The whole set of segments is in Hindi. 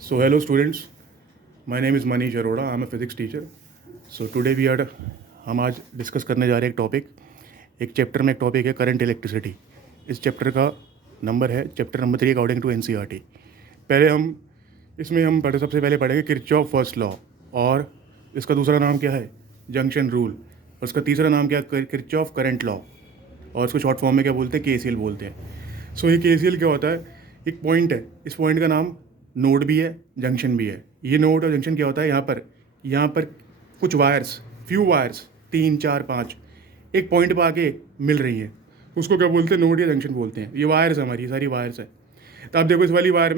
So hello students, my name is Manish Arora. I'm a physics teacher. So today we are हम आज डिस्कस करने जा रहे हैं एक टॉपिक। एक चैप्टर में एक टॉपिक है करंट इलेक्ट्रिसिटी। इस चैप्टर का नंबर है chapter number 3 according to NCERT. पहले हम इसमें हम पढ़े सबसे पहले पढ़ेंगे किरचॉफ फर्स्ट लॉ, और इसका दूसरा नाम क्या है, जंक्शन रूल, और उसका तीसरा नाम क्या है, किरचॉफ करंट लॉ, और इसको शॉर्ट फॉर्म में क्या बोलते हैं, केसीएल बोलते हैं। सो ये केसीएल क्या होता है, एक पॉइंट है, इस पॉइंट का नाम नोड भी है, जंक्शन भी है। ये नोड और जंक्शन क्या होता है, यहाँ पर कुछ वायर्स, फ्यू वायर्स, 3 4 5 एक पॉइंट पर आके मिल रही हैं, उसको क्या बोलते हैं, नोड या जंक्शन बोलते हैं। ये वायर्स हमारी, ये सारी वायर्स है। तो आप देखो इस वाली वायर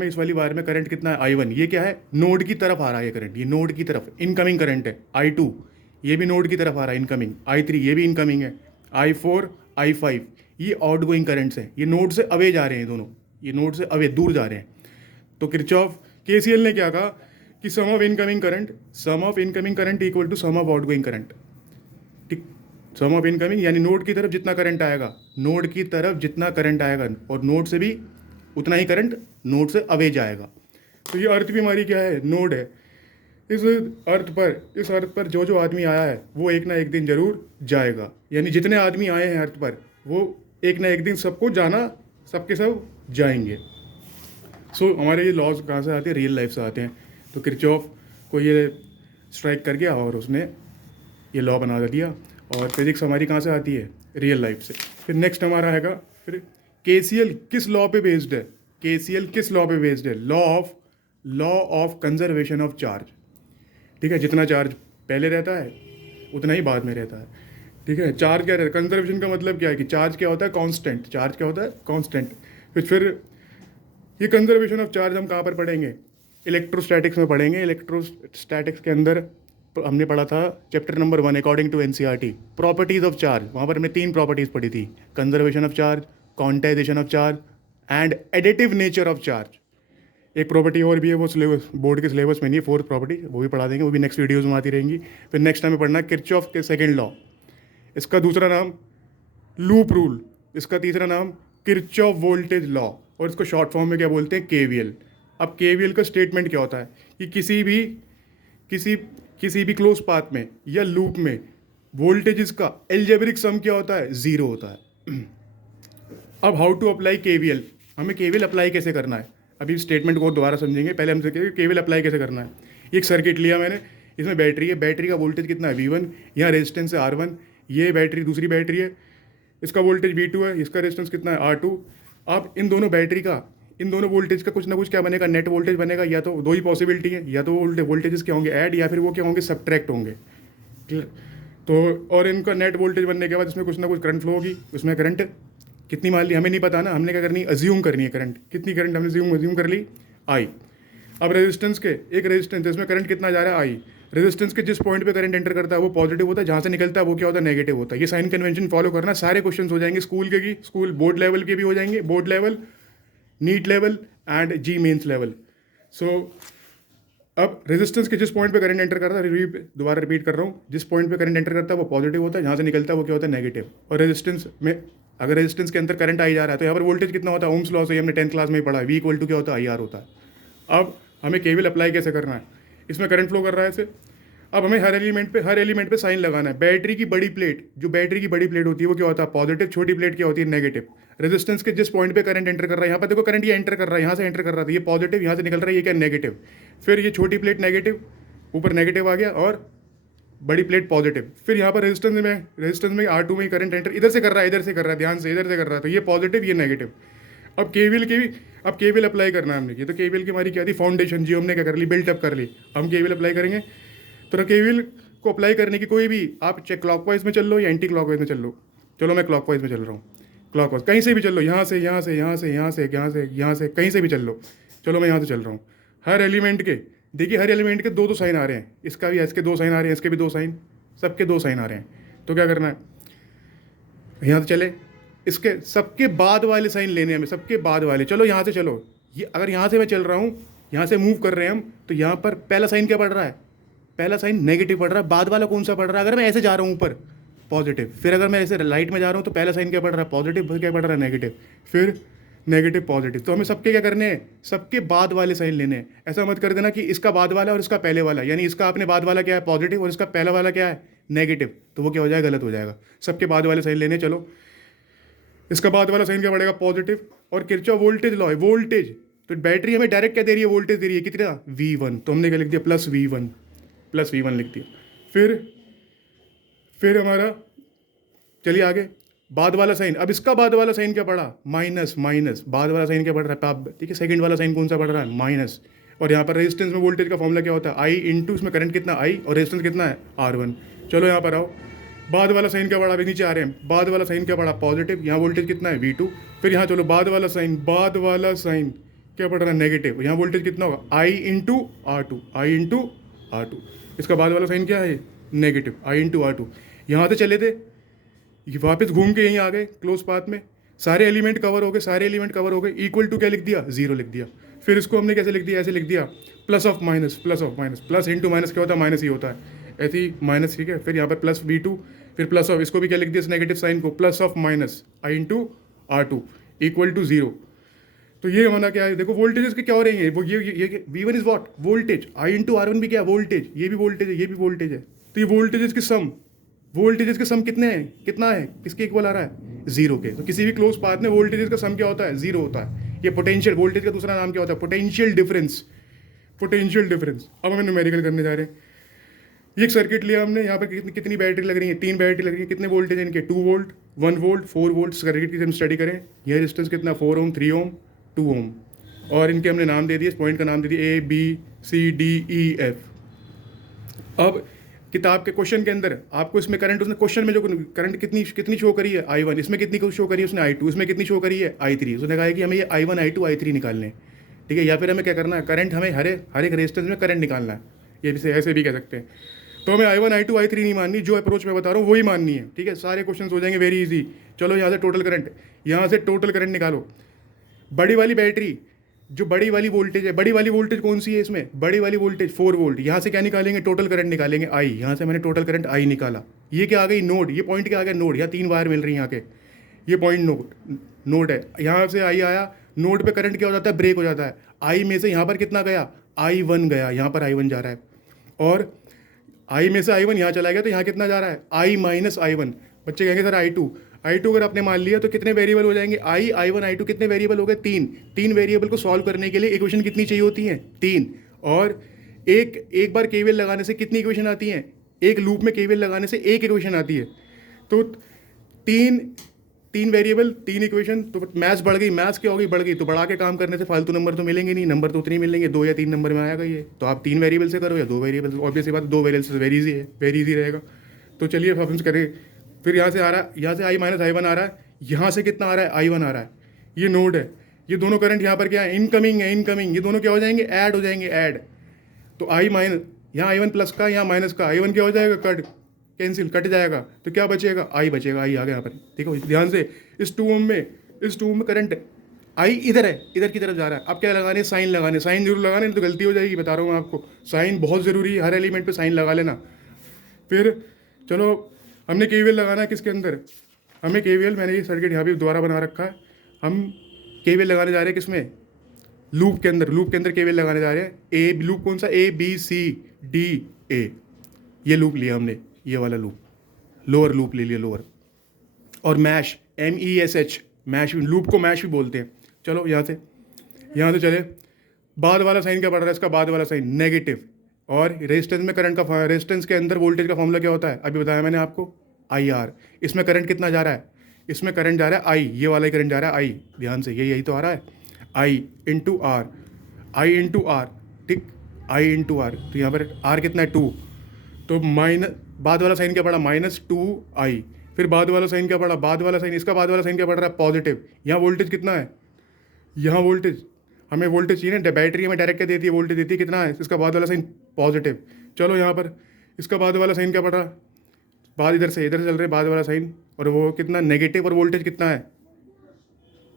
में करंट कितना है, I1। ये क्या है, नोड की तरफ आ रहा है ये करंट, ये नोड की तरफ इनकमिंग करंट है। I2 ये भी नोड की तरफ आ रहा है इनकमिंग। I3 ये भी इनकमिंग है। I4 I5 ये आउटगोइंग करंट्स हैं, ये नोड से अवे जा रहे हैं दोनों, ये नोड से अवे दूर जा रहे हैं। तो किरचॉफ केसीएल ने क्या कहा कि sum of incoming current equal to sum of outgoing current. ठीक, सम ऑफ इनकमिंग यानी नोड की तरफ जितना करंट आएगा, नोड की तरफ जितना करंट आएगा, और नोड से भी उतना ही करंट नोड से अवे जाएगा। तो ये अर्थ भी हमारी क्या है, नोड है। इस अर्थ पर जो जो आदमी आया है वो एक ना एक दिन जरूर जाएगा, यानी जितने आदमी आए हैं अर्थ पर वो एक ना एक दिन सबको जाना, सबके सब जाएंगे। सो हमारे ये लॉज कहाँ से आते हैं, रियल लाइफ से आते हैं। तो किरचॉफ को ये स्ट्राइक कर गया और उसने ये लॉ बना दिया। और फिजिक्स हमारी कहाँ से आती है, रियल लाइफ से। फिर नेक्स्ट हमारा हैगा, फिर केसीएल किस लॉ पे बेस्ड है, केसीएल किस लॉ पे बेस्ड है, law of conservation of charge. ठीक है, जितना चार्ज पहले रहता है उतना ही बाद में रहता है। ठीक है, चार्ज क्या रहता है, कंजर्वेशन का मतलब क्या है कि चार्ज क्या होता है, कांस्टेंट। चार्ज क्या होता है, कांस्टेंट। फिर ये कंजर्वेशन ऑफ चार्ज हम कहाँ पर पढ़ेंगे, इलेक्ट्रोस्टैटिक्स में पढ़ेंगे। इलेक्ट्रोस्टैटिक्स के अंदर हमने पढ़ा था chapter number 1 according to NCERT, properties of charge. वहाँ पर हमने 3 प्रॉपर्टीज पढ़ी थी, conservation of charge, quantization of charge and additive nature of charge. एक प्रॉपर्टी और भी है, वो सिलेबस बोर्ड के सिलेबस में नहीं है, 4th प्रॉपर्टी, वो भी पढ़ा देंगे, वो भी नेक्स्ट वीडियोज़ में आती रहेंगी। फिर नेक्स्ट हमें पढ़ना किरचॉफ के सेकेंड लॉ, इसका दूसरा नाम लूप रूल, इसका तीसरा नाम किरचॉफ वोल्टेज लॉ, और इसको शॉर्ट फॉर्म में क्या बोलते हैं, केवीएल। अब केवीएल का स्टेटमेंट क्या होता है कि किसी भी क्लोज पाथ में या लूप में वोल्टेजेस का एल्जेब्रिक सम क्या होता है, 0 होता है। अब हाउ टू अप्लाई केवीएल, हमें केवीएल अप्लाई कैसे करना है, अभी स्टेटमेंट को दोबारा समझेंगे। पहले हम सीखेंगे केवीएल अप्लाई कैसे करना है। एक सर्किट लिया मैंने, इसमें बैटरी है, बैटरी का वोल्टेज कितना है, V1, यहाँ रेजिस्टेंस है R1, ये बैटरी दूसरी बैटरी है, इसका वोल्टेज V2 है, इसका रेजिस्टेंस कितना है R2। अब इन दोनों वोल्टेज का कुछ ना कुछ क्या बनेगा, नेट वोल्टेज बनेगा। या तो दो ही पॉसिबिलिटी है, या तो वोल्टेजेस क्या होंगे, ऐड, या फिर वो क्या होंगे, सब्ट्रैक्ट होंगे। क्लियर। तो और इनका नेट वोल्टेज बनने के बाद इसमें कुछ ना कुछ करंट फ्लो होगी। उसमें करंट कितनी मान ली हमें नहीं पता ना, हमने क्या करनी है, अज्यूम करनी है करंट। कितनी करंट हमने अज्यूम कर ली, I। अब रेजिस्टेंस एक रेजिस्टेंस इसमें करंट कितना जा रहा है, I। रेजिस्टेंस के जिस पॉइंट पे करंट एंटर करता है वो पॉजिटिव होता है, जहाँ से निकलता है वो क्या होता है, नेगेटिव होता है। ये साइन कन्वेंशन फॉलो करना, सारे क्वेश्चन हो जाएंगे स्कूल बोर्ड लेवल के भी हो जाएंगे, board level, NEET level and JEE Mains level. So अब रेजिस्टेंस के जिस पॉइंट पे करंट एंटर करता है, दोबारा रिपीट कर रहा हूँ, जिस पॉइंट पे करंट एंटर करता है वो पॉजिटिव होता है, जहाँ से निकलता है वो क्या होता है, नेगेटिव। और रेजिस्टेंस में अगर रेजिस्टेंस के अंदर करंट आई जा रहा है तो यहाँ पर वोल्टेज कितना होता है, ओम्स लॉ से हमने 10th क्लास में ही पढ़ा, V इक्वल टू क्या होता है, IR होता है। अब हमें केवीएल अप्लाई कैसे करना है, इसमें करंट फ्लो कर रहा है ऐसे। अब हमें हर एलिमेंट पे साइन लगाना है। बैटरी की बड़ी प्लेट होती है वो क्या होता है, पॉजिटिव, छोटी प्लेट क्या होती है, नेगेटिव। रेजिस्टेंस के जिस पॉइंट पे करंट एंटर कर रहा है, यहाँ पे देखो करंट ये एंटर कर रहा है, यहाँ से एंटर कर रहा था, ये पॉजिटिव, यहाँ से निकल रहा है, ये क्या, नेगेटिव। फिर ये छोटी प्लेट नेगेटिव, ऊपर नेगेटिव आ गया, और बड़ी प्लेट पॉजिटिव। फिर यहाँ पर रेजिस्टेंस में R2 में करंट एंटर इधर से कर रहा है, ध्यान से इधर से कर रहा है, तो ये पॉजिटिव, ये नेगेटिव। अब केवीएल अप्लाई करना है हमने। ये तो केवीएल की हमारी क्या थी, फाउंडेशन, जो हमने क्या कर ली, बिल्टअप कर ली। हम केवीएल अप्लाई करेंगे। तो केवीएल को अप्लाई करने की कोई भी, आप चाहे क्लॉकवाइज में चल लो या एंटी क्लॉकवाइज में चल लो। चलो मैं क्लॉकवाइज में चल रहा हूँ, क्लॉकवाइज कहीं से भी चल लो, यहाँ से कहीं से भी चल लो। चलो मैं यहाँ से चल रहा हूँ। हर एलिमेंट के दो साइन आ रहे हैं, इसका भी, इसके 2 साइन आ रहे हैं, इसके भी 2 साइन, सबके 2 साइन आ रहे हैं। तो क्या करना है, यहाँ से चले, इसके सबके बाद वाले साइन लेने हैं हमें, सबके बाद वाले। चलो यहाँ से चलो, ये अगर यहाँ से मैं चल रहा हूँ, यहाँ से मूव कर रहे हैं हम, तो यहाँ पर पहला साइन क्या पड़ रहा है, पहला साइन नेगेटिव पड़ रहा है। बाद वाला कौन सा पड़ रहा है, अगर मैं ऐसे जा रहा हूँ ऊपर, पॉजिटिव। फिर अगर मैं ऐसे राइट में जा रहा हूँ तो पहला साइन क्या पड़ रहा है, पॉजिटिव, क्या पड़ रहा है, नेगेटिव। फिर नेगेटिव पॉजिटिव। तो हमें सबके क्या करने हैं, सबके बाद वाले साइन लेने हैं। ऐसा मत कर देना कि इसका बाद वाला और इसका पहले वाला, यानी इसका अपने बाद वाला क्या है पॉजिटिव और इसका पहला वाला क्या है नेगेटिव, तो वो क्या हो जाएगा, गलत हो जाएगा। सबके बाद वाले साइन लेने। चलो इसका बाद वाला साइन क्या पड़ेगा, पॉजिटिव। और किरचॉफ वोल्टेज लॉ है, वोल्टेज, तो बैटरी हमें डायरेक्ट क्या दे रही है, वोल्टेज दे रही है, कितना V1, तो हमने क्या लिख दिया प्लस V1 लिख दिया। फिर हमारा, चलिए आगे, बाद वाला साइन। अब इसका बाद वाला साइन क्या पड़ा, माइनस, बाद वाला साइन क्या पड़ रहा है, ठीक है, सेकंड वाला साइन कौन सा पड़ रहा है, माइनस। और यहाँ पर रेजिस्टेंस में वोल्टेज का फॉर्मूला क्या होता है, I इंटू इसमें करंट कितना I और रेजिस्टेंस कितना है R1। चलो यहाँ पर आओ, बाद वाला साइन क्या पड़ा, अभी नीचे आ रहे हैं, बाद वाला साइन क्या पड़ा, पॉजिटिव, यहाँ वोल्टेज कितना है V2। फिर यहाँ चलो बाद वाला साइन क्या पड़ रहा है, नेगेटिव, यहाँ वोल्टेज कितना होगा I इंटू R2। इसका बाद वाला साइन क्या है, नेगेटिव, I इंटू R2। यहाँ से चले थे, ये वापस घूम के यहीं आ गए क्लोज पाथ में, सारे एलिमेंट कवर हो गए, इक्वल टू क्या लिख दिया, 0 लिख दिया। फिर इसको हमने कैसे लिख दिया, ऐसे लिख दिया, plus of minus, plus into minus क्या होता है, माइनस ही होता है, ऐसे ही माइनस, ठीक है। फिर यहाँ पर प्लस V2, फिर प्लस ऑफ, इसको भी क्या लिख दिया, इस नेगेटिव साइन को, plus of minus I into R2 equal to 0। तो ये हमारा क्या है, देखो वोल्टेजेस के क्या हो रही है, वो ये V1 is what, voltage, I into R1 भी क्या वोल्टेज, ये भी वोल्टेज है, ये भी वोल्टेज है। तो ये वोल्टेजेस के सम कितना है, किसके इक्वल आ रहा है, 0 के। तो किसी भी क्लोज पाथ में वोल्टेजेस का सम क्या होता है, 0 होता है। ये पोटेंशियल, वोल्टेज का दूसरा नाम क्या होता है, पोटेंशियल डिफरेंस। अब हमें न्यूमेरिकल करने जा रहे हैं। ये एक सर्किट लिया हमने, यहाँ पर कितनी बैटरी लग रही है, 3 बैटरी लग रही है, कितने वोल्टेज है इनके, 2 वोल्ट, 1 वोल्ट, 4 वोल्ट। सर्किट की हम स्टडी करें, यह रेजिस्टेंस कितना, 4 ओम, 3 ओम, 2 ओम, और इनके हमने नाम दे दिए, इस पॉइंट का नाम दे दिया ABCDEF। अब किताब के क्वेश्चन के अंदर आपको इसमें करंट, उसने क्वेश्चन में जो करंट कितनी शो करी है, I1, इसमें कितनी शो करी है उसने, I2, इसमें कितनी शो करी है, I3। उसने कहा है कि हमें ये I1, I2, I3 निकालने हैं, ठीक है। या फिर हमें क्या करना है, करंट, हमें हर एक रेजिस्टेंस में करंट निकालना है, ये भी ऐसे भी कह सकते हैं। तो हमें I1, I2, I3 नहीं माननी, जो अप्रोच मैं बता रहा हूँ वही माननी है, ठीक है। सारे क्वेश्चन हो जाएंगे वेरी इजी। चलो यहाँ से टोटल करंट निकालो। बड़ी वाली बैटरी, जो बड़ी वाली वोल्टेज है, बड़ी वाली वोल्टेज कौन सी है इसमें, बड़ी वाली वोल्टेज 4 वोल्ट। यहाँ से क्या निकालेंगे, टोटल करंट निकालेंगे I। यहाँ से मैंने टोटल करंट I निकाला, ये क्या आ गई, नोड, ये पॉइंट क्या आ गया, नोड। यहाँ 3 वायर मिल रही है, यहाँ के ये पॉइंट नोड है। यहाँ से I आया, नोड पे करंट क्या हो जाता है, ब्रेक हो जाता है। I में से यहाँ पर कितना गया, I1 गया, यहाँ पर I1 जा रहा है, और I में से I1 यहाँ चला गया, तो यहाँ कितना जा रहा है, I माइनस I1। बच्चे कहेंगे सर I2 अगर आपने मान लिया तो कितने वेरिएबल हो जाएंगे, I1 I2 कितने वेरिएबल हो गए, 3 वेरिएबल को सॉल्व करने के लिए इक्वेशन कितनी चाहिए होती है, 3। और एक बार केवीएल लगाने से कितनी इक्वेशन आती हैं, एक लूप में केवीएल लगाने से एक इक्वेशन आती है। तो तीन वेरिएबल, 3 इक्वेशन, तो मैथ्स बढ़ गई, मैथ्स क्या हो गई, बढ़ गई। तो बढ़ा के काम करने से फालतू नंबर तो मिलेंगे नहीं, नंबर तो उतने ही मिलेंगे, 2 या 3 नंबर में आएगा ये। तो आप 3 वेरिएबल से करो या 2 वेरिएबल से, ऑब्वियसली बात 2 वेरिएबल से वेरी इजी है, वेरी इजी रहेगा। तो चलिए अब हम करें। फिर यहाँ से आ रहा है, यहाँ से I माइनस I1 आ रहा है, यहाँ से कितना आ रहा है, I1 आ रहा है, ये नोड है। ये दोनों करंट यहाँ पर क्या है, इनकमिंग है, ये दोनों क्या हो जाएंगे, ऐड हो जाएंगे, ऐड। तो I माइनस, यहाँ I1 प्लस का, यहाँ माइनस का, I1 क्या हो जाएगा, कैंसिल, कट जाएगा, तो क्या बचेगा, I बचेगा। I आ गया यहाँ पर, ठीक है। ध्यान से, इस 2 ओम में करंट I इधर है, इधर की तरफ जा रहा है। अब क्या लगाने, साइन लगाने, साइन जरूर लगाने, नहीं तो गलती हो जाएगी, बता रहा हूँ मैं आपको। साइन बहुत ज़रूरी है, हर एलिमेंट पे साइन लगा लेना। फिर चलो हमने केवीएल लगाना है किसके अंदर, हमें केवीएल, मैंने ये सर्किट यहाँ भी दोबारा बना रखा है, हम केवीएल लगाने जा रहे हैं किसमें, लूप के अंदर केवीएल लगाने जा रहे हैं। ए लूप कौन सा, ABCDA, ये लूप लिया हमने, ये वाला लूप, लोअर लूप ले लिया, लोअर। और मैश, MESH, मैश, लूप को मैश भी बोलते हैं। चलो यहाँ से चले, बाद वाला साइन क्या पड़ रहा है, इसका बाद वाला साइन नेगेटिव। और रेजिस्टेंस में करंट का, रेजिस्टेंस के अंदर वोल्टेज का फॉर्मूला क्या होता है, अभी बताया मैंने आपको, IR। इसमें करंट कितना जा रहा है, इसमें करंट जा रहा है I, ये वाला ही करंट जा रहा है I, ध्यान से, यही तो आ रहा है, I इंटू R, ठीक, I इंटू R। तो यहाँ पर R कितना है, 2। तो माइनस, बाद वाला साइन क्या पड़ा, -2I। फिर बाद वाला साइन क्या पड़ा, इसका बाद वाला साइन क्या पड़ रहा है, पॉजिटिव। यहाँ वोल्टेज कितना है, यहाँ वोल्टेज, हमें वोल्टेज चाहिए ना, बैटरी हमें डायरेक्ट क्या देती है, वोल्टेज देती है, कितना है, इसका बाद वाला साइन पॉजिटिव। चलो यहाँ पर इसका बाद वाला साइन क्या पड़ रहा, बाद इधर से चल रहे बाद वाला साइन, और वो कितना नेगेटिव, और वोल्टेज कितना है,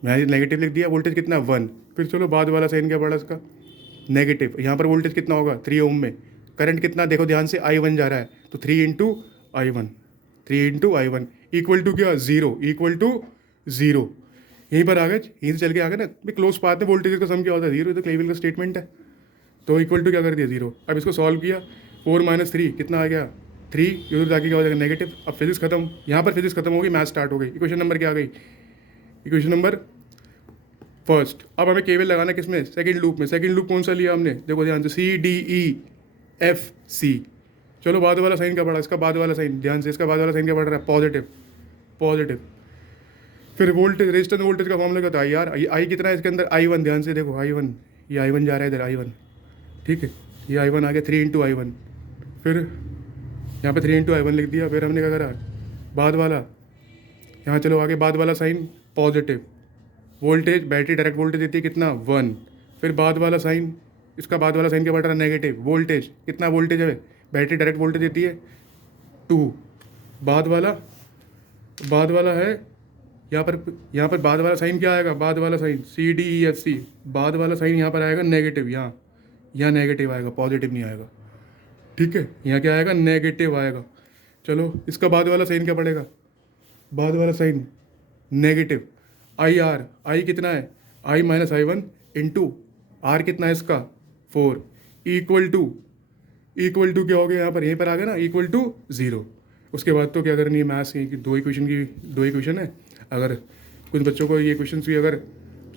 मैंने नेगेटिव लिख दिया, वोल्टेज कितना है, 1। फिर चलो बाद वाला साइन क्या पड़ा इसका, नेगेटिव। यहाँ पर वोल्टेज कितना होगा, 3 ओम में, करंट कितना, देखो ध्यान से, I1 जा रहा है, तो 3 into I one equal to क्या, 0, इक्वल टू 0। यहीं पर आ गए, यहीं से चल के आ गए ना भाई, क्लोज पाथ में वोल्टेज का सम क्या होता है 0, तो क्लेविल का स्टेटमेंट है। तो इक्वल टू क्या कर दिया 0। अब इसको सॉल्व किया, 4 - 3 कितना आ गया 3, इधर जाके क्या हो जाएगा नेगेटिव। अब फिजिक्स खत्म, यहाँ पर फिजिक्स खत्म होगी, मैथ स्टार्ट हो गई। इक्वेशन नंबर क्या आ गई, इक्वेशन नंबर फर्स्ट। अब हमें केवल लगाना है किसमें, सेकंड लूप में। सेकंड लूप कौन सा लिया हमने, देखो ध्यान से, CDEFC। चलो बाद वाला साइन क्या पड़ा, इसका बाद वाला साइन ध्यान से, इसका बाद वाला साइन क्या पड़ रहा है, पॉजिटिव पॉजिटिव। फिर वोल्टेज, रेजिस्टेंस वोल्टेज का फॉर्मूला क्या था, यार आई कितना है इसके अंदर, I1, ध्यान से देखो I1, ये I1 जा रहा है इधर I1, ठीक है, ये I1 आ गया 3 × I1। फिर यहाँ पे 3 × I1 लिख दिया। फिर हमने क्या करा, बाद वाला, यहाँ चलो आगे, बाद वाला sign positive, voltage battery direct voltage देती है कितना 1। फिर बाद वाला साइन, इसका बाद वाला साइन क्या बढ़ रहा है नेगेटिव, वोल्टेज कितना वोल्टेज है, बैटरी डायरेक्ट वोल्टेज देती है 2। बाद वाला है यहाँ पर बाद वाला साइन क्या आएगा, बाद वाला साइन CDEFC, बाद वाला साइन यहाँ पर आएगा नेगेटिव, यहाँ नेगेटिव आएगा, पॉजिटिव नहीं आएगा, ठीक है। यहाँ क्या आएगा, नेगेटिव आएगा। चलो इसका बाद वाला साइन क्या पड़ेगा, बाद वाला साइन नेगेटिव, आई कितना है, I - I1 इंटू आर कितना है इसका 4, इक्वल टू क्या हो गया, यहाँ पर यहीं पर आ गया ना, इक्वल टू 0। उसके बाद तो क्या करनी है, मैथ्स की दो इक्वेशन है। अगर कुछ बच्चों को ये क्वेश्चन भी अगर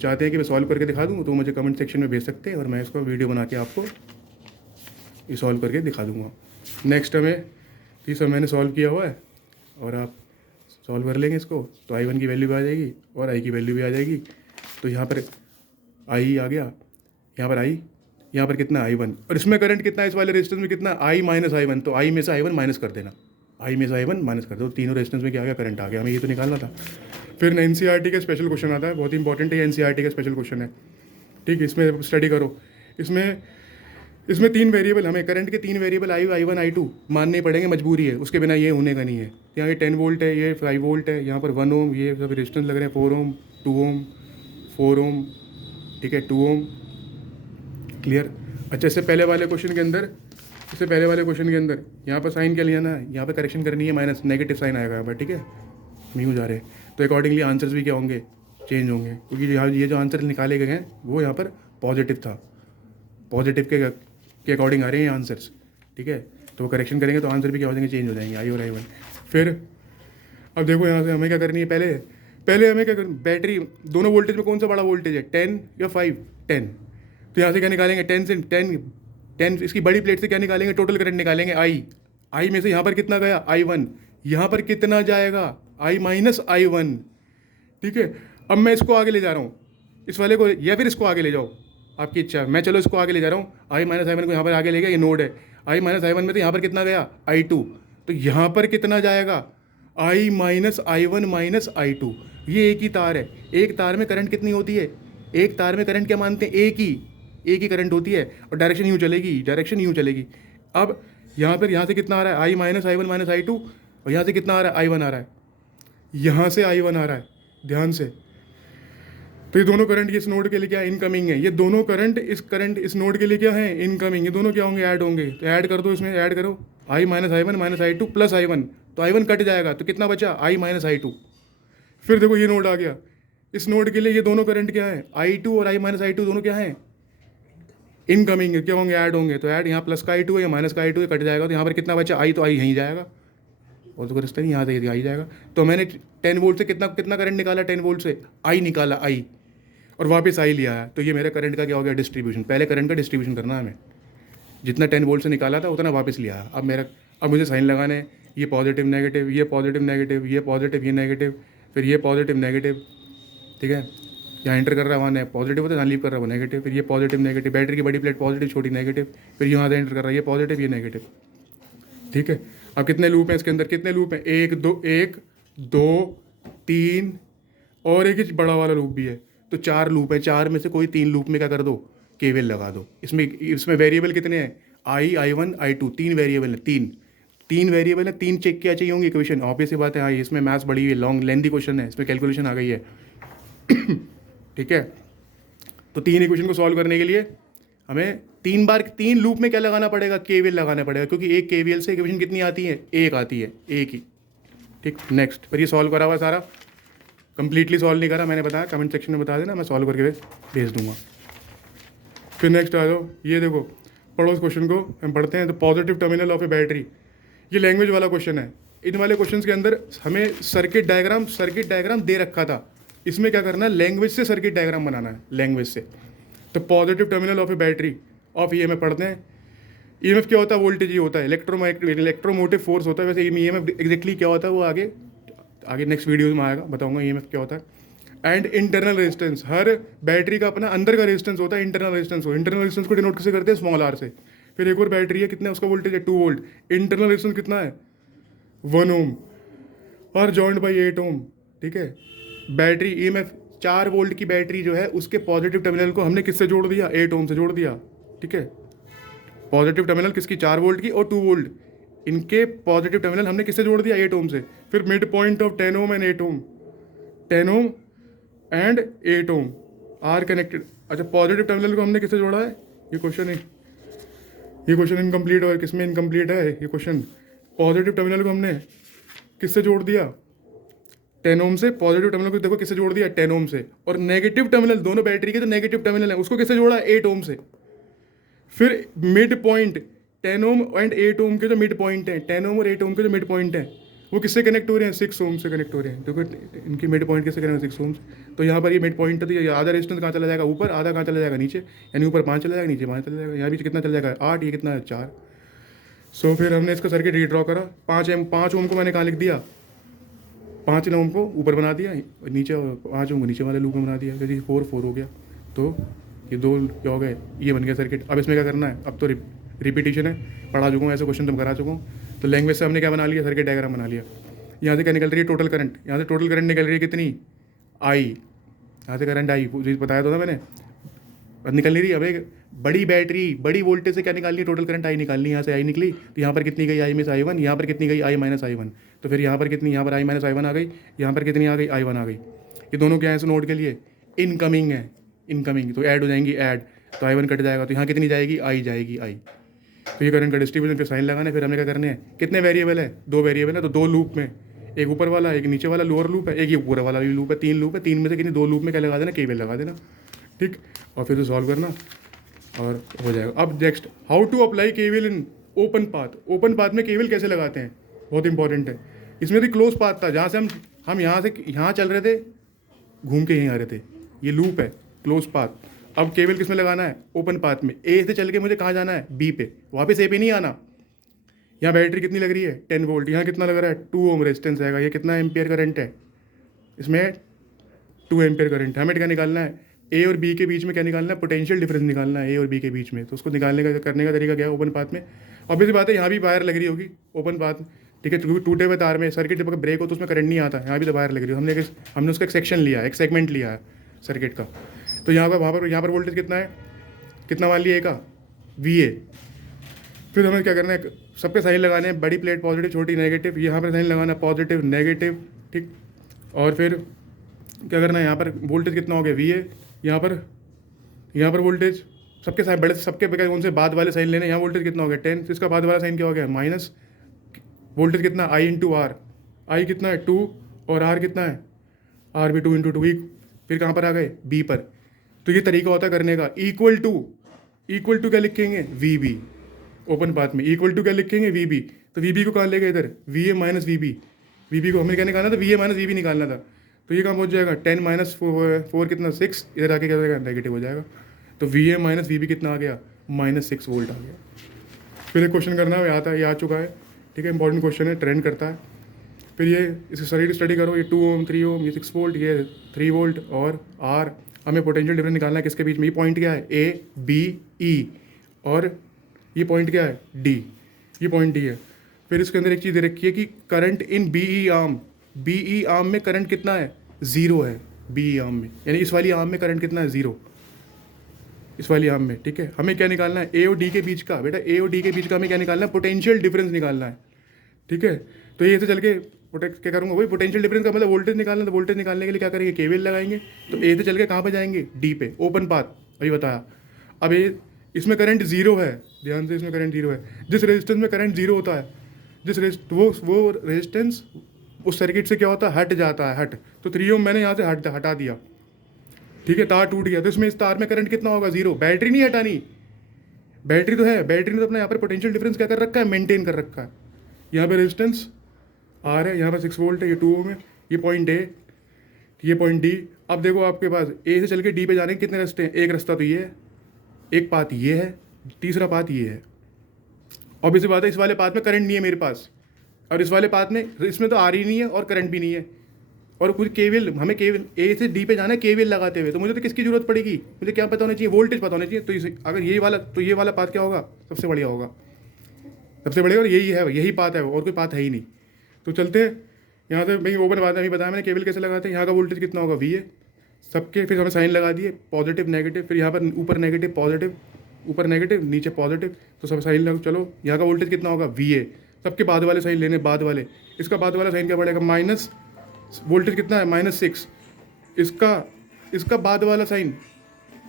चाहते हैं कि मैं सॉल्व करके दिखा दूँ, तो मुझे कमेंट सेक्शन में भेज सकते हैं, और मैं इसको वीडियो बना के आपको ये सॉल्व करके दिखा दूँगा। नेक्स्ट हमें तीसरा मैंने सॉल्व किया हुआ है, और आप सॉल्व कर लेंगे इसको, तो I1 की वैल्यू भी आ जाएगी और I की वैल्यू भी आ जाएगी। तो यहाँ पर I आ गया, यहाँ पर I, यहाँ पर कितना I1, और इसमें करंट कितना है, इस वाले रेजिस्टेंस में कितना I - I1, तो I में से I1 माइनस कर देना, I में से I1 माइनस कर दो, तीनों रेजिस्टेंस में क्या आ गया, करंट आ गया। हमें ये तो निकालना था। फिर NCERT का स्पेशल क्वेश्चन आता है, बहुत ही इंपॉर्टेंट है, NCERT का स्पेशल क्वेश्चन है, ठीक है। इसमें स्टडी करो, इसमें 3 वेरिएबल, हमें करंट के 3 वेरिएबल I1 I2 मानने पड़ेंगे, मजबूरी है, उसके बिना ये होने का नहीं है। यहाँ ये 10 वोल्ट है, ये 5 वोल्ट है, यहाँ पर 1 ओम, ये सब रेजिस्टेंस लग रहे हैं, 4 ओम 2 ओम 4 ओम, ठीक है, 2 ओम, क्लियर। अच्छा, इससे पहले वाले क्वेश्चन के अंदर यहाँ पर साइन क्या लेना है, यहाँ पर करेक्शन करनी है, माइनस नेगेटिव साइन आएगा यहाँ पर, ठीक है, न्यू जा रहे हैं। तो अकॉर्डिंगली आंसर्स भी क्या होंगे, चेंज होंगे, क्योंकि यहाँ ये जो आंसर निकाले गए हैं वो यहाँ पर पॉजिटिव था, पॉजिटिव के अकॉर्डिंग आ रहे हैं आंसर्स, ठीक है। तो वो करेक्शन करेंगे तो आंसर भी क्या हो जाएंगे, चेंज हो जाएंगे, I और I1। फिर अब देखो यहाँ से हमें क्या करनी है, पहले हमें क्या करना, बैटरी दोनों वोल्टेज में कौन सा बड़ा वोल्टेज है, 10 या 5, 10। तो यहाँ से क्या निकालेंगे, 10 इसकी बड़ी प्लेट से क्या निकालेंगे, टोटल करंट निकालेंगे, I में से यहाँ पर कितना गया I1, यहाँ पर कितना जाएगा I - I1, ठीक है। अब मैं इसको आगे ले जा रहा हूँ, इस वाले को, या फिर इसको आगे ले जाओ, आपकी इच्छा है। मैं चलो इसको आगे ले जा रहा हूँ, I - I1 को यहाँ पर आगे ले गया, ये नोड है, I - I1 में तो यहाँ पर कितना गया I2, तो यहाँ पर कितना जाएगा I - I1 - I2। ये एक ही तार है, एक तार में करंट कितनी होती है, एक तार में करंट क्या मानते हैं, एक ही करंट होती है, और डायरेक्शन यूँ चलेगी। अब यहाँ से कितना आ रहा है, I - I1 - I2, और यहाँ से कितना आ रहा है, I1 आ रहा है, यहाँ से I1 आ रहा है, ध्यान से। तो ये दोनों करंट इस नोड के लिए क्या है, इनकमिंग है। ये दोनों करंट इस नोड के लिए क्या है, इनकमिंग। ये दोनों क्या होंगे, ऐड होंगे। तो ऐड कर दो, इसमें ऐड करो, I - I1 - I2 plus I1, तो I1 कट जाएगा, तो कितना बचा, I - I2। फिर देखो ये नोड आ गया, इस नोड के लिए ये दोनों करंट क्या है, I2 और I - I2 दोनों क्या है, इनकमिंग है, क्या होंगे, ऐड होंगे। तो ऐड यहाँ प्लस का I2 है या माइनस का I2 है, कट जाएगा, तो यहाँ पर कितना बचा, I, तो I यहीं जाएगा, और तो रिश्ता नहीं, यहाँ से आई जाएगा। तो मैंने 10 वोल्ट से कितना करंट निकाला, 10 वोल्ट से I निकाला, I, और वापस I लिया है। तो ये मेरा करंट का क्या हो गया, डिस्ट्रीब्यूशन। पहले करंट का डिस्ट्रीब्यूशन करना है हमें, जितना 10 वोल्ट से निकाला था उतना वापस लिया है। अब मुझे साइन लगाने हैं, ये पॉजिटिव नेगेटिव, ये पॉजिटिव नेगेटिव, ये पॉजिटिव, ये नेगेटिव, फिर ये पॉजिटिव नेगेटिव, ठीक है। यहाँ एंटर कर रहा है, वहाँ पॉजिटिव होता है, यहाँ लीव कर रहा है वो नेगेटिव, फिर ये पॉजिटिव नेगेटिव, बैटरी की बड़ी प्लेट पॉजिटिव, छोटी नेगेटिव, फिर यहाँ से एंटर कर रहा है ये पॉजिटिव, ये नेगेटिव, ठीक है। अब कितने लूप हैं इसके अंदर, कितने लूप हैं, 1 2 3 और एक बड़ा वाला लूप भी है, तो 4 लूप है। 4 में से कोई 3 लूप में क्या कर दो, केवीएल लगा दो। इसमें वेरिएबल कितने हैं, I, I1 I2, 3 वेरिएबल है, 3 वेरिएबल है, 3 चेक क्या चाहिए होंगे इक्वेशन, ऑब्वियस सी बात है। हाँ, इसमें मैथ्स बड़ी हुई है, लॉन्ग लेंथी क्वेश्चन है, इसमें कैलकुलेशन आ गई है ठीक है। तो 3 इक्वेशन को सॉल्व करने के लिए हमें 3 लूप में क्या लगाना पड़ेगा, केवीएल लगाना पड़ेगा, क्योंकि एक केवीएल से इक्वेशन कितनी आती है, एक आती है, एक ही, ठीक। नेक्स्ट, फिर ये सॉल्व करा हुआ सारा, कंप्लीटली सॉल्व नहीं करा, मैंने बताया कमेंट सेक्शन में बता देना, मैं सॉल्व करके भेज दूंगा। फिर नेक्स्ट आ जाओ, ये देखो पढ़ो इस क्वेश्चन को, हम पढ़ते हैं। The positive terminal of A battery, ये लैंग्वेज वाला क्वेश्चन है। इन वाले क्वेश्चन के अंदर हमें सर्किट डायग्राम दे रखा था, इसमें क्या करना है, लैंग्वेज से सर्किट डायग्राम बनाना है, लैंग्वेज से। तो positive terminal of A battery of EMF पढ़ते हैं। ईएमएफ क्या होता है, वोल्टेज ही होता है, इलेक्ट्रोमोटिव फोर्स होता है। वैसे ईएमएफ एग्जैक्टली क्या होता है वो आगे नेक्स्ट वीडियो में आएगा, बताऊंगा ईएमएफ क्या होता है। And internal resistance, her battery का अपना अंदर का रेजिस्टेंस होता है, इंटरनल रेजिस्टेंस को डिनोट किसे करते हैं, स्मॉल आर से। फिर एक और बैटरी है, कितना उसका वोल्टेज है 2 वोल्ट, इंटरनल रेजिस्टेंस कितना है 1 ओम और जॉइंड बाई 8 ओम। ठीक है, बैटरी ईएमएफ 4 वोल्ट की बैटरी जो है उसके पॉजिटिव टर्मिनल को हमने किससे जोड़ दिया, 8 ओम से जोड़ दिया। ठीक है, पॉजिटिव टर्मिनल किसकी, 4 वोल्ट की और 2 वोल्ट, इनके पॉजिटिव टर्मिनल हमने किससे जोड़ दिया, 8 ओम से। फिर mid point of 10 ohm and 8 ohm, 10 ohm and 8 ohm are connected. अच्छा, पॉजिटिव टर्मिनल को हमने किससे जोड़ा है, ये क्वेश्चन है, ये क्वेश्चन इनकम्प्लीट है, किसमें इनकम्प्लीट है ये क्वेश्चन। पॉजिटिव टर्मिनल को हमने किससे जोड़ दिया, 10 ओम से। पॉजिटिव टर्मिनल को देखो किससे जोड़ दिया, 10 ओम से। और नेगेटिव टर्मिनल, दोनों बैटरी के जो नेगेटिव टर्मिनल है उसको किससे जोड़ा, 8 ओम से। फिर मिड पॉइंट 10 ओम एंड 8 ओम के जो मिड पॉइंट है, 10 ओम और 8 ओम के जो मिड पॉइंट है वो किससे कनेक्ट हो रहे हैं, 6 ओम से कनेक्ट हो रहे हैं। देखो इनकी मिड पॉइंट किससे कनेक्ट हो, 6 ओम से। तो यहाँ पर ये मिड पॉइंट, तो ये आधा रेजिस्टेंस कहाँ चला जाएगा, ऊपर, आधा कहाँ चला जाएगा, नीचे। यानी ऊपर 5 चला जाएगा, नीचे 5 चला जाएगा। यहाँ भी कितना चला जाएगा, 8, ये कितना है 4। सो फिर हमने इसका सर्किट रीड्रॉ करा। 5 ओम को मैंने कहाँ लिख दिया, 5 ओम को ऊपर बना दिया, नीचे 5 ओम को नीचे वाले लूप में बना दिया, क्योंकि 4 हो गया। तो ये 2 क्या हो गए, ये बन गया सर्किट। अब इसमें क्या करना है, अब तो रिपीटिशन है, पढ़ा चुका हूँ, ऐसे क्वेश्चन तुम करा चुका हूँ। तो लैंग्वेज से हमने क्या बना लिया, सर्किट डायग्राम बना लिया। यहाँ से क्या निकल रही है, टोटल करंट, यहाँ से टोटल करंट निकल रही है कितनी, आई, यहाँ से करंट आई, बताया था मैंने, निकल नहीं रही। अब एक बड़ी बैटरी, बड़ी वोल्टेज से क्या निकालनी है, टोटल करंट आई निकालनी है। यहाँ से आई निकली, तो यहाँ पर कितनी गई, आई में से I1, यहाँ पर कितनी गई, आई माइनस I1। तो फिर यहाँ पर कितनी, यहाँ पर आई माइनस I1 आ गई, यहाँ पर कितनी आ गई, I1 आ गई। ये दोनों क्या है, इस नोड के लिए इनकमिंग है, इनकमिंग, तो ऐड हो जाएंगी, ऐड, तो I1 कट जाएगा, तो यहाँ कितनी जाएगी, आई जाएगी, आई। तो ये करंट का डिस्ट्रीब्यूशन, फिर साइन लगाना है। फिर हमने क्या करने हैं, कितने वेरिएबल है, 2 वेरिएबल है, तो 2 लूप में, एक ऊपर वाला, एक नीचे वाला लोअर लूप है, एक ये ऊपर वाला भी लूप है, 3 लूप है। 3 में से कितनी, 2 लूप में क्या लगा देना, केवीएल लगा देना। ठीक, और फिर सॉल्व करना और हो जाएगा। अब next, how to apply KVL in open path. Open path में केवीएल कैसे लगाते हैं, बहुत इंपॉर्टेंट है। इसमें भी क्लोज पाथ था, जहाँ से हम यहाँ से यहाँ चल रहे थे, घूम के यहीं आ रहे थे, ये लूप है, क्लोज पाथ। अब केवीएल किस में लगाना है, ओपन पाथ में। ए से चल के मुझे कहाँ जाना है, बी पे, वापस ए पे नहीं आना। यहाँ बैटरी कितनी लग रही है, 10 वोल्ट, यहाँ कितना लग रहा है, 2 ओम रेजिस्टेंस आएगा। ये कितना एम्पियर करंट है, इसमें 2 एम्पियर करंट है। हमें क्या निकालना है, ए और बी के बीच में क्या निकालना है, पोटेंशियल डिफरेंस निकालना है, ए और बी के बीच में। तो उसको निकालने का, करने का तरीका क्या है, ओपन पाथ में। ऑब्वियसली बात है, यहाँ भी वायर लग रही होगी ओपन पाथ, ठीक है, क्योंकि टूटे हुए तार में सर्किट जब ब्रेक हो तो उसमें करंट नहीं आता, यहाँ भी तो वायर लग रही हो। हमने उसका एक सेक्शन लिया है, एक सेगमेंट लिया है सर्किट का। तो यहाँ पर यहाँ पर वोल्टेज कितना है, कितना मान लिया, ए का VA। फिर हमें क्या करना है, सबके साइन लगाने हैं, बड़ी प्लेट पॉजिटिव, छोटी नेगेटिव। यहाँ पर साइन लगाना है पॉजिटिव नेगेटिव, ठीक। और फिर क्या करना है, यहाँ पर वोल्टेज कितना हो गया, VA। यहाँ पर वोल्टेज सबके साइन, बड़े सबके बगैर कौन से बाद वाले साइन लेने, यहाँ वोल्टेज कितना हो गया 10, तो इसका बाद वाला साइन क्या हो गया, माइनस। वोल्टेज कितना, I इंटू आर, आई कितना है 2 और आर कितना है, आर भी 2 इंटू 2। फिर कहाँ पर आ गए, बी पर। तो ये तरीका होता है करने का। इक्वल टू क्या लिखेंगे, VB। ओपन पाथ में इक्वल टू क्या लिखेंगे, VB। तो VB को कहाँ ले गए, इधर VA माइनस VB। VB को हमें क्या निकालना था, VA माइनस VB निकालना था। तो ये कहाँ पहुँच जाएगा, 10 माइनस 4 कितना, 6। इधर आके क्या हो जाएगा, नेगेटिव हो जाएगा। तो VA माइनस VB कितना आ गया, -6 वोल्ट आ गया। फिर एक क्वेश्चन करना है, आता है, ये आ चुका है, ठीक है, इंपॉर्टेंट क्वेश्चन है, ट्रेंड करता है। फिर ये इसकी स्टडी करो, ये 2 ओम 3 ओम, ये 6 वोल्ट, ये 3 वोल्ट और R। हमें पोटेंशियल डिफरेंस निकालना है किसके बीच में, ये पॉइंट क्या है, A B E, और ये पॉइंट क्या है, D। ये पॉइंट D है। फिर इसके अंदर एक चीज़ दे रखी है कि करंट इन BE आर्म में करंट कितना है, 0 है। BE आर्म में, यानी इस वाली आर्म में करंट कितना है, 0, इस वाली आर्म में, ठीक है। हमें क्या निकालना है, A और D के बीच का, बेटा A और D के बीच का हमें क्या निकालना है, पोटेंशियल डिफरेंस निकालना है, ठीक है। तो ये से चल के क्या करूँगा, वही पोटेंशियल डिफरेंस का मतलब वोल्टेज निकालना। तो वोल्टेज निकालने के लिए क्या करेंगे, केवीएल लगाएंगे। तो ए से चल के कहाँ पे जाएंगे, डी पे, ओपन पाथ, अभी बताया। अब ये इसमें करंट 0 है, ध्यान से, इसमें करंट 0 है। जिस रेजिस्टेंस में करंट 0 होता है, वो रेजिस्टेंस उस सर्किट से क्या होता है, हट जाता है, हट। तो 3 ओम मैंने यहाँ से हटा दिया, ठीक है, तार टूट गया। तो इसमें इस तार में करंट कितना होगा, 0। बैटरी नहीं हटानी, बैटरी तो है, बैटरी ने तो अपना यहाँ पर पोटेंशियल डिफरेंस क्या कर रखा है, मेंटेन कर रखा है। यहाँ पे रेजिस्टेंस आर है, यहाँ पर 6 वोल्ट है, ये 2 ओम है, ये पॉइंट ए, ये पॉइंट डी। अब देखो आपके पास ए से चल के डी पे जाने के कितने रास्ते हैं, एक रास्ता तो ये है, एक पाथ ये है, तीसरा पाथ ये है। ऑब्वियस बात है, इस वाले पाथ में करंट नहीं है मेरे पास, और इस वाले पाथ में, इसमें तो आर ही नहीं है और करंट भी नहीं है। और कुछ केवीएल, हमें केवीएल ए से डी पे जाना है केवीएल लगाते हुए, तो मुझे तो किसकी जरूरत पड़ेगी, मुझे क्या पता होना चाहिए, वोल्टेज पता होना चाहिए। तो अगर ये वाला, तो ये वाला पाथ क्या होगा, सबसे बढ़िया होगा, सबसे बढ़िया, और यही है, यही पाथ है, और कोई पाथ है ही नहीं। तो चलते हैं यहाँ से, भाई ओपन बात है, अभी बताया मैंने केबल कैसे लगाते हैं। यहाँ का वोल्टेज कितना होगा, वी है सबके, फिर हमें साइन लगा दिए, पॉजिटिव नेगेटिव, फिर यहाँ पर ऊपर नेगेटिव पॉजिटिव, ऊपर नेगेटिव नीचे पॉजिटिव, तो सब साइन लगा। चलो यहाँ का वोल्टेज कितना होगा, वी है, सबके बाद वाले साइन लेने, बाद वाले। इसका बाद वाला साइन क्या पड़ेगा, माइनस, वोल्टेज कितना है, -6। इसका बाद वाला साइन,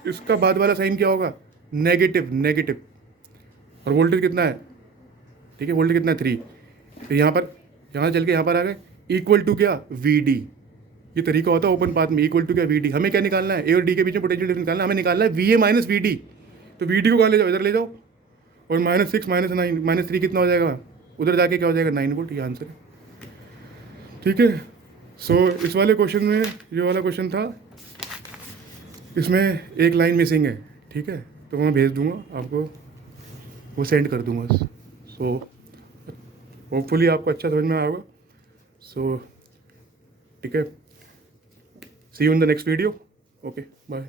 इसका बाद वाला साइन क्या होगा, नेगेटिव, नेगेटिव। और वोल्टेज कितना है, ठीक है, वोल्टेज कितना है, 3। तो यहाँ पर, यहाँ चल के यहाँ पर आ गए, इक्वल टू क्या, वी डी। ये तरीका होता है ओपन पाथ में, इक्वल टू क्या, वी डी। हमें क्या निकालना है, ए और डी के बीच में पोटेंशियल डिफरेंस निकालना है, हमें निकालना है V A minus V D. तो वी डी को कहाँ ले जाओ, इधर ले जाओ, और -6 -9 -3 कितना हो जाएगा, उधर जाके क्या हो जाएगा, 9 वोल्ट। ये आंसर है, ठीक है। सो इस वाले क्वेश्चन में, ये वाला क्वेश्चन था, इसमें एक लाइन मिसिंग है, ठीक है, तो मैं भेज दूंगा आपको, वो सेंड कर दूंगा। सो होपफुली आपको अच्छा समझ में आया होगा। सो ठीक है, see you in the next video, okay bye.